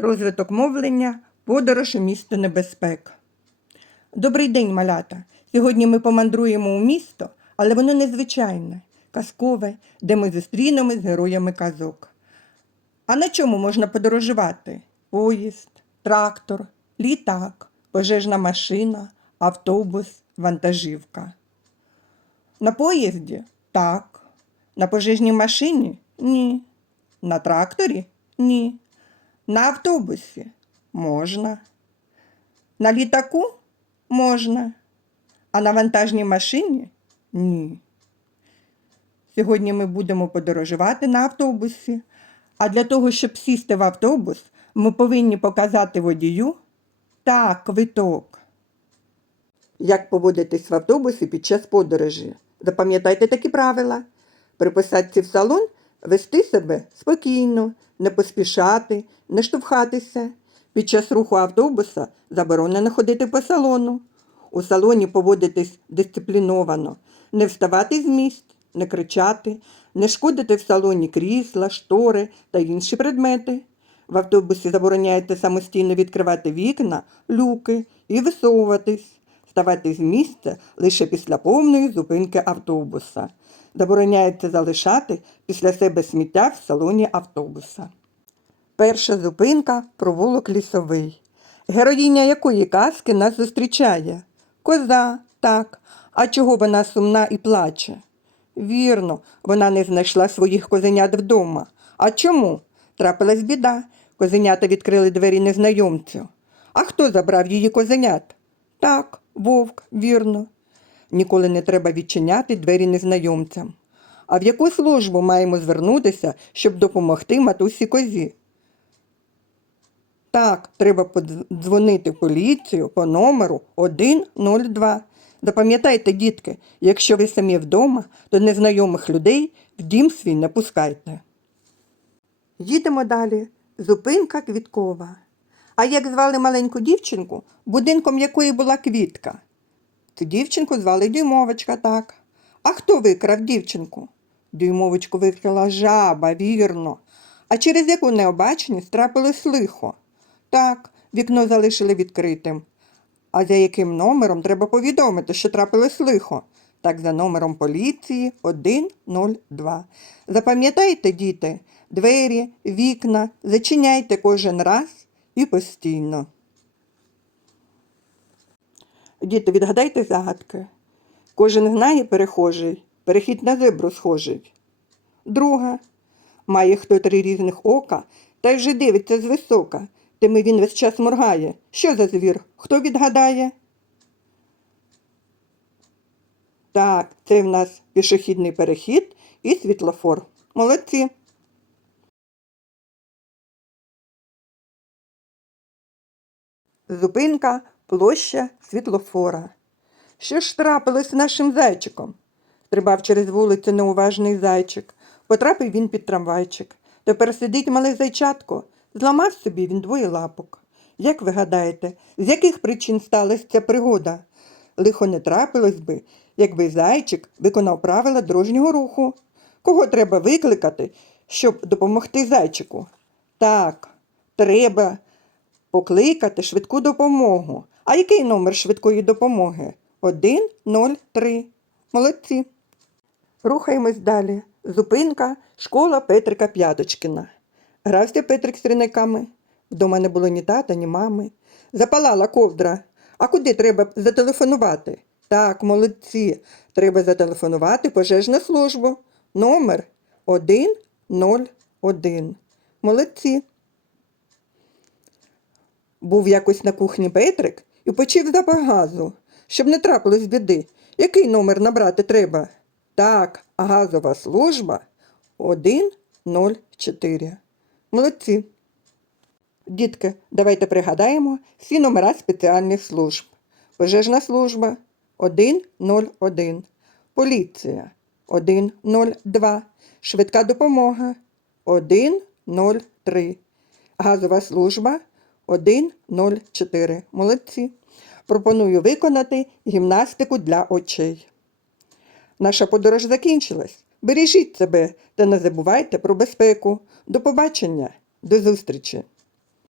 розвиток мовлення, подорож у місто небезпек. Добрий день, малята! Сьогодні ми помандруємо у місто, але воно незвичайне, казкове, де ми зустрінемось з героями казок. А на чому можна подорожувати? Поїзд, трактор, літак, пожежна машина, автобус, вантажівка. На поїзді? Так. На пожежній машині? Ні. На тракторі? Ні. На автобусі? Можна. На літаку? Можна. А на вантажній машині? Ні. Сьогодні ми будемо подорожувати на автобусі. А для того, щоб сісти в автобус, ми повинні показати водію так, квиток. Як поводитись в автобусі під час подорожі? Запам'ятайте такі правила. При посадці в салон вести себе спокійно, не поспішати, не штовхатися. Pід час руху автобуса заборонено ходити по салону. У салоні поводитись дисципліновано, не вставати з місць, не кричати, не шкодити в салоні крісла, штори та інші предмети. В автобусі забороняється самостійно відкривати вікна, люки і висовуватись, ставати з місця лише після повної зупинки автобуса. Забороняється залишати після себе сміття в салоні автобуса. Перша зупинка провулок лісовий. Героїня якої казки нас зустрічає? Коза, так. А чого вона сумна і плаче? Вірно, вона не знайшла своїх козенят вдома. А чому? Трапилась біда. Козенята відкрили двері незнайомцю. А хто забрав її козенят? Так, вовк, вірно. Ніколи не треба відчиняти двері незнайомцям. А в яку службу маємо звернутися, щоб допомогти матусі козі? Так, треба подзвонити поліцію по номеру 102. Запам'ятайте, дітки, якщо ви самі вдома, то незнайомих людей в дім свій не пускайте. Їдемо далі. Зупинка квіткова. А як звали маленьку дівчинку, будинком якої була квітка? Цю дівчинку звали Дюймовочка, так. А хто викрав дівчинку? Дюймовочку викрала жаба, вірно. А через яку необачність трапилось лихо? Так, вікно залишили відкритим. А за яким номером треба повідомити, що трапилось лихо? Так, за номером поліції 102. Запам'ятайте, діти, двері, вікна зачиняйте кожен раз і постійно. Діти, відгадайте загадки. Кожен знає перехожий, перехід на зебру схожий. Друга. Має хто три різних ока, та й вже дивиться звисока. Тими він весь час моргає. Що за звір? Хто відгадає? Так, це в нас пішохідний перехід і світлофор. Молодці. Зупинка, площа світлофора. Що ж трапилось з нашим зайчиком? Стрибав через вулицю неуважний зайчик. Потрапив він під трамвайчик. Тепер сидить мале зайчатко. Зламав собі він двоє лапок. Як ви гадаєте, з яких причин сталася ця пригода? Лихо не трапилось би, якби зайчик виконав правила дорожнього руху. Кого треба викликати, щоб допомогти зайчику? Так, треба покликати швидку допомогу. А який номер швидкої допомоги? 103. Молодці. Рухаємось далі. Зупинка, школа Петрика П'яточкіна. Грався Петрик з триниками. Вдома не було ні тата, ні мами. Запалала ковдра. А куди треба зателефонувати? Так, молодці. Треба зателефонувати пожежну службу. Номер 101. Молодці. Був якось на кухні Петрик і почив запах газу, щоб не трапилось біди. Який номер набрати треба? Так, газова служба 104. Молодці. Дітки, давайте пригадаємо всі номера спеціальних служб. Пожежна служба 101. Поліція 102. Швидка допомога 103. Газова служба 104. Молодці. Пропоную виконати гімнастику для очей. Наша подорож закінчилась. Бережіть себе та не забувайте про безпеку. До побачення, до зустрічі!